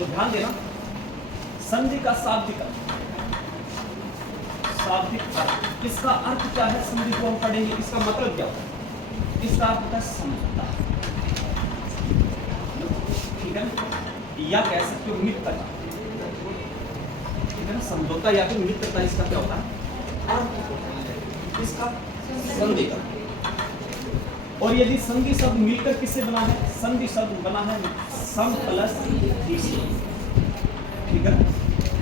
तो ध्यान देना, संधि का शाब्दिक अर्थ, शाब्दिक अर्थ, इसका अर्थ क्या है संधि को हम पढ़ेंगे, इसका मतलब क्या होता है, इसका अर्थ होता है समझौता, ठीक है ना, या कह सकते हो मित्रता, ठीक है ना, समझौता या फिर मित्रता, इसका क्या होता है अर्थ, इसका संधि का। और यदि संधि शब्द मिलकर किससे बना है, संधि शब्द बना है सम प्लस धी से, ठीक है।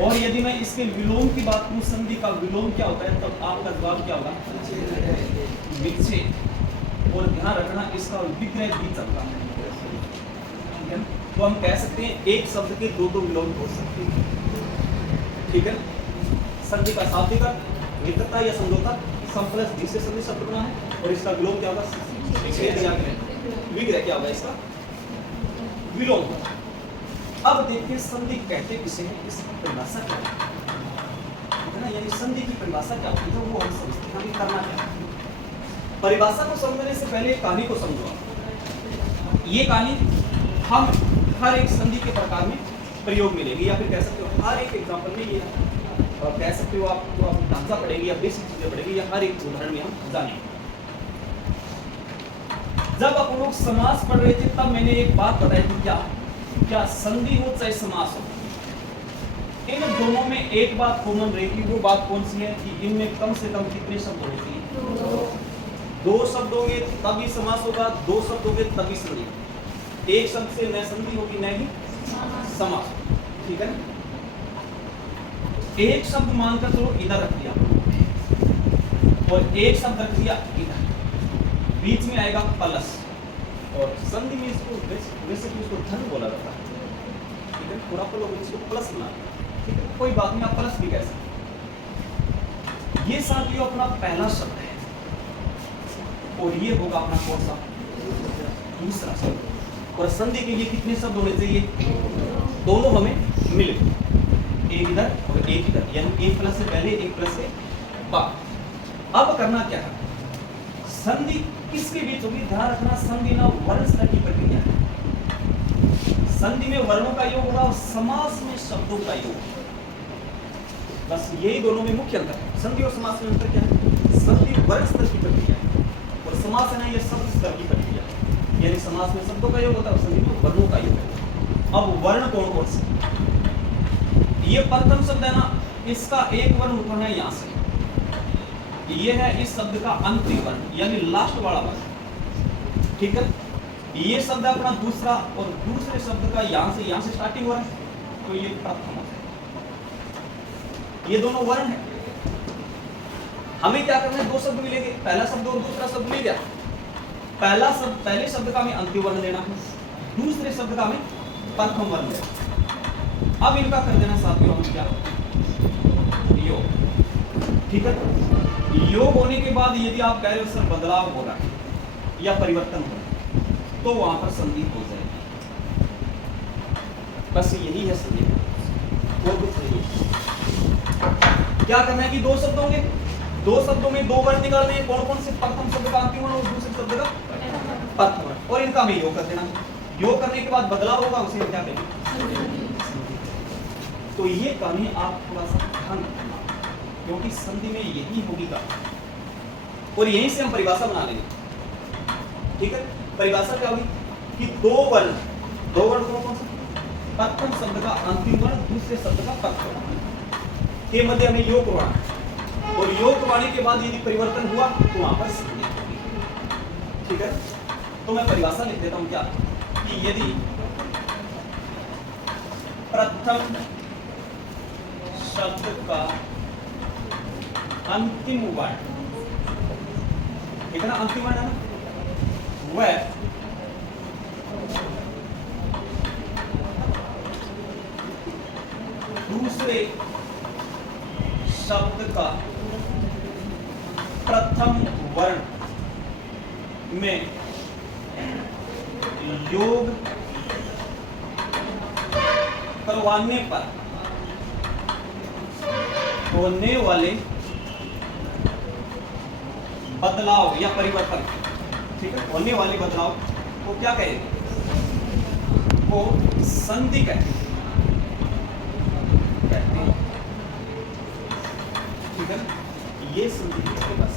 और यदि मैं इसके विलोम की बात करूं, संधि का विलोम क्या होता है, तब आपका जवाब क्या होगा, विच्छेद। और ध्यान रखना इसका विग्रह भी चलता है, ठीक है। तो हम कह सकते हैं एक शब्द के दो विलोम हो सकते हैं, ठीक है। संधि का शाब्दिक अर्थ मित्रता या समझौता, सम प्लस धी से संधि शब्द बना है, और इसका विलोम क्या होगा, विग्रह क्या होगा, इसका विलोम। अब देखिए संधि कहते किसे हैं, इसकी परिभाषा क्या है ना, यानी संधि की परिभाषा क्या होती है, वो हम समझते हैं हमें करना क्या है। परिभाषा को समझने से पहले कहानी को समझो। ये कहानी हम हर एक संधि के प्रकार में प्रयोग मिलेगी, या फिर कह सकते हो हर एक एग्जाम्पल में ये कह सकते हो आपको ढांचा पड़ेगी या बेसिक चीजें पड़ेगी, या हर एक उदाहरण में हम जानेंगे। जब आप लोग समास पढ़ रहे थे तब मैंने एक बात बताई थी, क्या संधि हो चाहे समास हो, इन दोनों में एक बात कॉमन रहेगी। वो बात कौन सी है कि इनमें कम से कम कितने शब्द होने चाहिए, दो शब्द होंगे तभी समास होगा, दो शब्द होंगे तभी संधि। एक शब्द से न संधि होगी न ही समास, ठीक है। एक शब्द मानकर चलो इधर रख दिया, और एक शब्द रख दिया इधर, बीच में आएगा प्लस, और संधि में इसको वैसे भी इसको धन बोला जाता है, ठीक है। पूरा लोग इसको प्लस बना, ठीक है, कोई बात नहीं, आप प्लस भी कह सकते। ये साथियों अपना पहला शब्द है, और ये होगा अपना कौन सा दूसरा शब्द। और संधि के लिए कितने शब्द होने चाहिए, दोनों हमें मिले, एक इधर और एक इधर, यानी एक प्लस से पहले एक प्लस से बाद। अब करना क्या है, संधि किसके बीच होगी, ध्यान रखना संधि ना वर्ण स्तर की प्रक्रिया है। संधि में वर्णों का योग होगा और समास में शब्दों का योग, बस यही दोनों में मुख्य अंतर है। संधि और समास में अंतर क्या है, संधि वर्ण स्तर की प्रक्रिया है, और समास है ना ये शब्द स्तर की प्रक्रिया है, यानी समास में शब्दों का योग होता है और संधि में वर्णों का योग है। अब वर्ण कौन कौन से, ये प्रथम शब्द है ना, इसका एक वर्ण उठा है यहाँ से, ये है इस शब्द का अंतिम वर्ण, यानी लास्ट वाला वर्ण, ठीक है। ये शब्द है अपना दूसरा, और दूसरे शब्द का यहाँ से स्टार्टिंग हो रहा है, तो ये प्रथम है। ये दोनों वर्ण है। हमें क्या करना है, दो शब्द मिलेंगे, पहला शब्द और दूसरा शब्द मिल गया। पहले शब्द का हमें अंतिम वर्ण लेना है, दूसरे शब्द का हमें प्रथम वर्ण लेना। अब इनका कर देना साथियों हम क्या, योग, ठीक है। योग होने के बाद यदि आप कह रहे हो सर बदलाव हो रहा है या परिवर्तन हो रहा है, तो वहां पर संधि हो जाएगी। बस यही है संधि, और कुछ नहीं। क्या करना है कि दो शब्द होंगे, दो शब्दों में दो वर्ण निकालने हैं, कौन कौन से, प्रथम शब्द का अंतिम वर्ण और दूसरे शब्द का प्रथम वर्ण, और इनका हमें योग कर देना। योग करने के बाद बदलाव होगा, उसे हम क्या कहेंगे। तो ये कहानी आप थोड़ा सा ध्यान रखना, क्योंकि संधि में यही होगी का, और यहीं से हम परिभाषा बना लेंगे, ठीक है। परिभाषा क्या होगी कि दो वर्ण कौन कौन से, प्रथम शब्द का अंतिम वर्ण, दूसरे शब्द का प्रथम वर्ण के मध्य हमें योग करवाना, और योग करवाने के बाद यदि परिवर्तन हुआ तो वहां पर संधि होगी, ठीक है। तो मैं परिभाषा लिख देता हूं क्या, कि यदि प्रथम शब्द का अंतिम वर्ण, ठीक है ना, अंतिम वर्ण है ना, वह दूसरे शब्द का प्रथम वर्ण में योग करवाने पर होने वाले बदलाव या परिवर्तन, ठीक है, होने वाले बदलाव को क्या कहेंगे, वो संधि कहते हैं। ये संधि के बस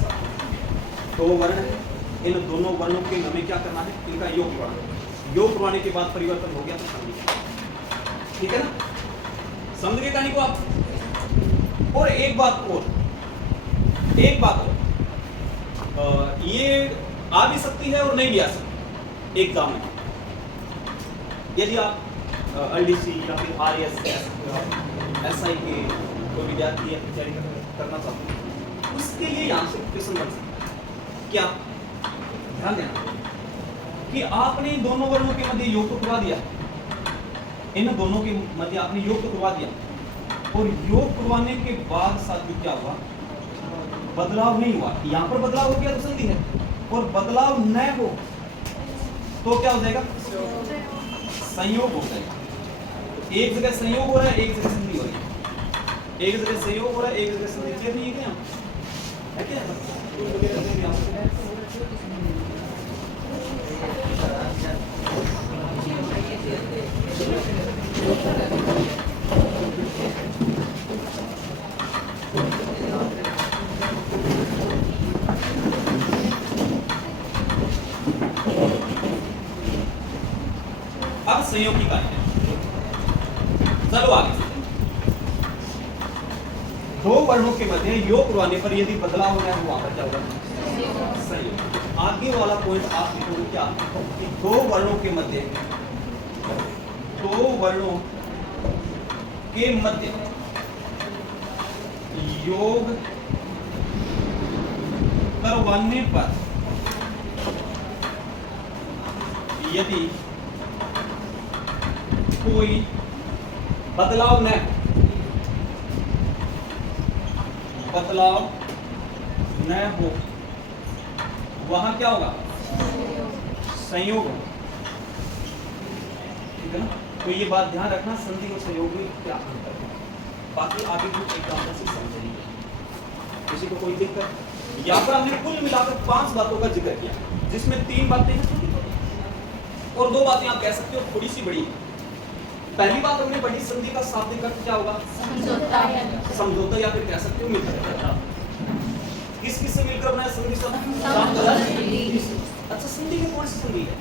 दो वर्ण है, इन दोनों वर्णों के हमें क्या करना है, इनका योग करना। योग करवाने के बाद परिवर्तन हो गया तो संधि, ठीक है ना, समझ गए कहानी को आप। और एक बात और, ये आ भी सकती है और नहीं भी आ सकती एग्जाम में। यदि आप एलडीसी या फिर आरएस एसआई के कोई विद्यार्थी तैयारी करना चाहते हैं, उसके लिए यहाँ से क्वेश्चन बन सकता है। क्या ध्यान देना कि आपने इन दोनों वर्णों के मध्य योग तो करवा दिया, इन दोनों के मध्य आपने योग तो करवा दिया, और योग करवाने के बाद साथ क्या हुआ, बदलाव नहीं हुआ। यहाँ पर बदलाव हो गया तो संधि है, और बदलाव न हो तो क्या हो जाएगा, संयोग हो जाएगा। एक जगह संयोग हो रहा है, एक जगह संधि हो रही है, एक जगह संयोग हो रहा है, एक जगह संधि। क्लियर नहीं है क्या है क्या? अब संयोग की कार्य, चलो आगे। दो वर्णों के मध्य योग करवाने पर यदि बदलाव हो गया तो वहां पर क्या होगा, संयोग। आगे वाला पॉइंट आप लिखोगे क्या, कि दो वर्णों के मध्य योग करवाने पर यदि कोई बदलाव न हो, वहां क्या होगा, संयोग। ठीक है ना, तो ये बात ध्यान रखना, संधि और संयोग में क्या अंतर है। बाकी आगे कुछ एग्जाम्पल से समझेंगे। किसी को कोई दिक्कत? यहाँ पर हमने कुल मिलाकर 5 बातों का जिक्र किया, जिसमें 3 बातें हैं छोटी छोटी और 2 बातें आप कह सकते हो थोड़ी सी बड़ी। पहली बात हमने बड़ी संधि का शाब्दिक अर्थ क्या होगा, समझौता, या फिर कह सकते हो मित्रता। किस किस से मिलकर बनाया संधि शब्द? अच्छा, संधि में कौन सी संधि है?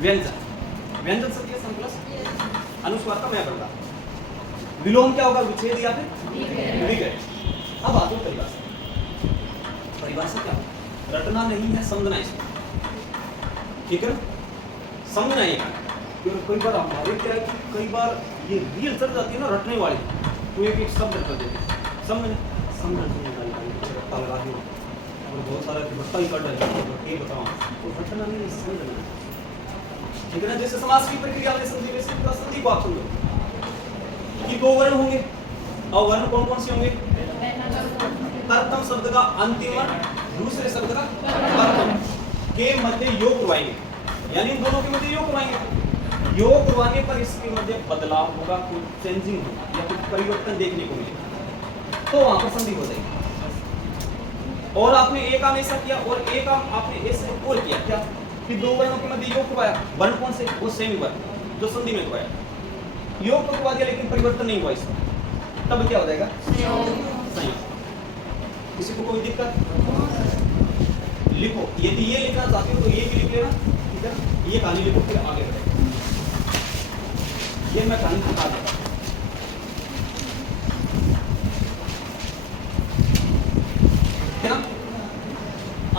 व्यंजन संधि है, संप्लस अनुस्वार का मैं बता। विलोम क्या होगा, विच्छेद या फिर विग्रह। अब आ जाओ परिभाषा। परिभाषा क्या होगा, रटना नहीं है, समझना इसको, ठीक है ना, समझना है। कई बार हमारे क्या है कि कई बार ये रील चढ़ जाती है ना रटने वाली, तो एक शब्द रट देते, रट्टा लगा दियो और बहुत सारा रट्टा ही कट रहा है, ये बताओ, तो रटना नहीं, समझना, ठीक है ना। जैसे समास की प्रक्रिया में संधि, वैसे पूरा संधि को आप समझो कि 2 वर्ण होंगे, और वर्ण कौन कौन से होंगे, प्रथम शब्द का अंतिम वर्ण, दूसरे शब्द का प्रथम के मध्य योग करवाएंगे, यानी इन दोनों के मध्य योग करवाएंगे। योग करवाने पर इसके मध्य बदलाव होगा, कोई चेंजिंग होगा या कुछ परिवर्तन देखने को मिलेगा, तो वहां पर संधि हो जाएगी। और आपने एक काम ऐसा किया और एक काम आपने ऐसे और किया, क्या कि 2 वर्णों के मध्य योग करवाया, वर्ण कौन से, वो सेम वर्ण जो संधि में करवाया, योग तो करवा दिया लेकिन परिवर्तन नहीं हुआ इसमें, तब क्या हो जाएगा, संयोग। किसी को कोई दिक्कत? लिखो, यदि ये लिखना चाहते हो तो ये भी लिख लेना, ठीक है। ये कहानी लिखो, फिर आगे बढ़ेगा। ये मैं कहानी बता दूंगा।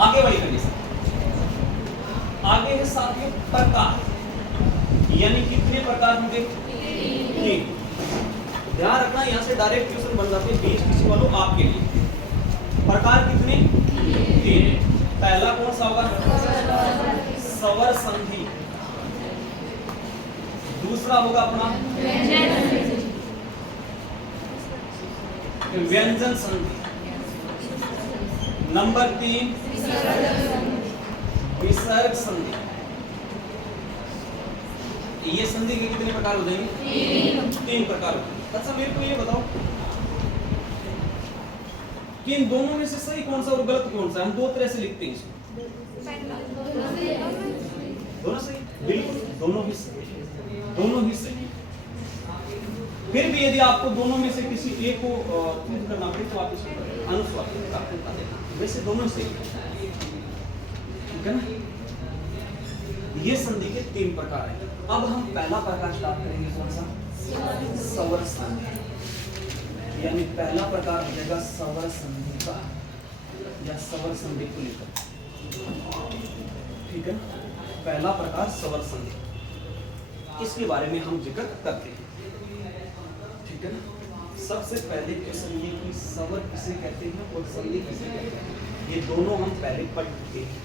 आगे वाली कंडीशन, आगे है साथियों प्रकार, यानी कितने प्रकार होंगे, 3। ध्यान रखना, यहां से डायरेक्ट क्वेश्चन बन जाते हैं 20 किसी वालों आपके लिए। प्रकार कितने, 3। पहला कौन सा होगा, स्वर संधि, दूसरा होगा अपना व्यंजन संधि, नंबर 3 विसर्ग संधि। ये संधि के कितने प्रकार हो जाएंगे, 3 प्रकार होते हैं। अच्छा मेरे को ये बताओ कि इन दोनों में से सही कौन सा और गलत कौन सा, हम 2 तरह से लिखते हैं इसको। दोनों सही, बिल्कुल दोनों ही सही, दोनों ही सही। फिर भी यदि आपको दोनों में से किसी एक को चूज करना पड़े तो आप इसको अनुस्वार से प्राथमिकता देना, वैसे दोनों से, ठीक है ना। ये संधि के 3 प्रकार हैं। अब हम पहला प्रकार स्टार्ट करेंगे, कौन सा? सवर संधि। यानी पहला प्रकार हो जाएगा सवर संधि का, या सवर संधि को लेकर, ठीक है। पहला प्रकार सवर संधि, इसके बारे में हम जिक्र करते हैं, ठीक है ना। सबसे पहले क्वेश्चन ये कि सवर किसे कहते हैं और संधि किसे कहते हैं, ये दोनों हम पहले पढ़ चुके हैं।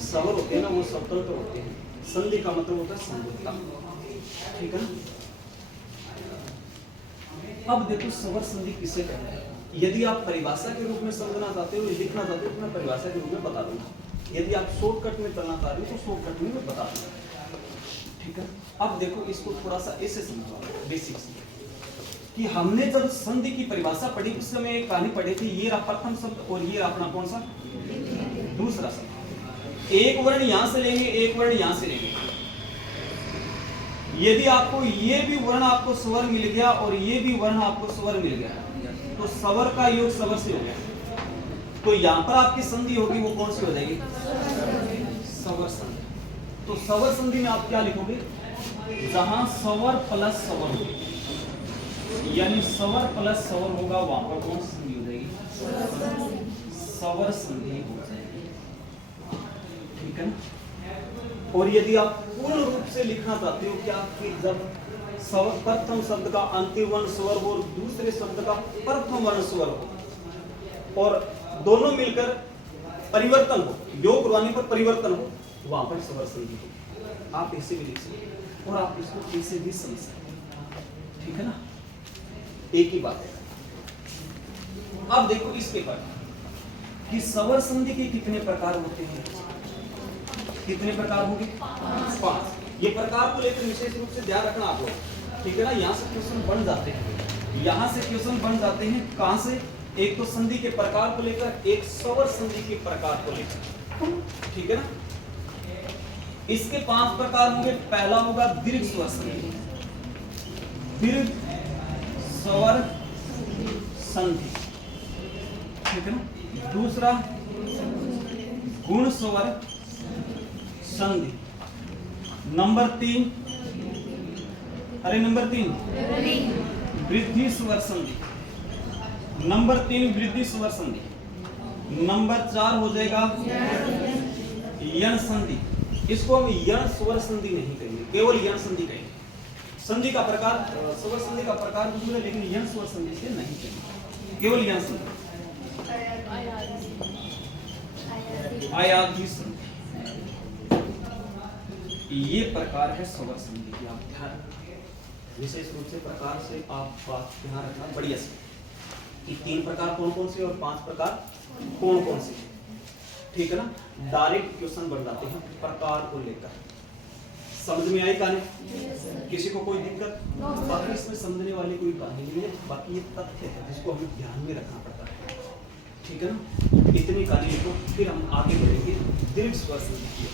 सवर होते हैं ना वो स्वतंत्र होते हैं, संधि का मतलब होता है समरूपता, ठीक है ना। अब देखो सवर संधि किसे कहते हैं। यदि आप परिभाषा के रूप में समझना चाहते हो, लिखना चाहते हो तो मैं परिभाषा के रूप में बता दूंगा। यदि आप शॉर्टकट में चलना चाह रहे हो तो शॉर्टकट में मैं बता दूंगा, ठीक है। अब देखो इसको थोड़ा सा ऐसे समझो बेसिक्स कि हमने जब संधि की परिभाषा पढ़ी उस समय एक कहानी पढ़ी थी, ये रहा प्रथम शब्द और ये अपना कौन सा दूसरा शब्द। एक वर्ण यहां से लेंगे, एक वर्ण यहां से लेंगे। यदि आपको ये भी वर्ण आपको स्वर मिल गया और ये भी वर्ण आपको स्वर मिल गया तो स्वर का योग स्वर से हो गया, तो यहां पर आपकी संधि होगी वो कौन सी हो जाएगी? स्वर संधि। तो स्वर संधि में आप क्या लिखोगे? जहां स्वर प्लस स्वर होगी, यानी स्वर प्लस स्वर होगा वहां पर कौन सी संधि हो जाएगी? स्वर संधि हो जाएगी, ठीक है ना। और यदि आप पूर्ण रूप से लिखना चाहते हो क्या कि जब प्रथम शब्द का अंतिम वर्ण स्वर हो और दूसरे शब्द का प्रथम वर्ण स्वर हो और दोनों मिलकर परिवर्तन हो, योग करवाने पर परिवर्तन हो, वहां पर स्वर संधि हो। आप ऐसे भी लिख सकते और आप इसको ऐसे भी समझ सकते, ठीक है ना। एक ही बात है। अब देखो इसके बाद कि स्वर संधि के कितने प्रकार होते हैं? कितने प्रकार होंगे? 5। ये प्रकार को लेकर विशेष रूप से ध्यान रखना आप लोग, ठीक है ना। यहाँ से क्वेश्चन बन जाते हैं, यहाँ से क्वेश्चन बन जाते हैं। कहां से? एक तो संधि के प्रकार को लेकर, एक स्वर संधि के प्रकार को लेकर, ठीक है ना। इसके 5 प्रकार होंगे। पहला होगा दीर्घ स्वर संधि, दीर्घ स्वर संधि, ठीक है ना। दूसरा गुण स्वर संधि। नंबर 3 वृद्धि स्वर संधि। नंबर 3 वृद्धि स्वर संधि। नंबर 4 हो जाएगा यण संधि। इसको हम यण स्वर संधि नहीं कहेंगे, केवल यण संधि कहेंगे। संधि का प्रकार, स्वर संधि का प्रकार दूसरा है, लेकिन यण स्वर संधि से नहीं कहेंगे, केवल यण संधि। आयाती संधि, ये प्रकार है स्वर संधि की। आप ध्यान विशेष रूप से प्रकार से आप बात ध्यान रखना बढ़िया से कि 3 प्रकार कौन कौन से और 5 प्रकार कौन कौन से, ठीक है ना। डायरेक्ट क्वेश्चन बन जाते हैं प्रकार को लेकर। समझ में आई कहानी? किसी को कोई दिक्कत? बाकी इसमें समझने वाली कोई कहानी नहीं है, बाकी ये तथ्य है जिसको हमें ध्यान में रखना पड़ता है, ठीक है ना। इतनी कहानी लिखो, फिर हम आगे बढ़ेंगे दीर्घ स्वर संधि की।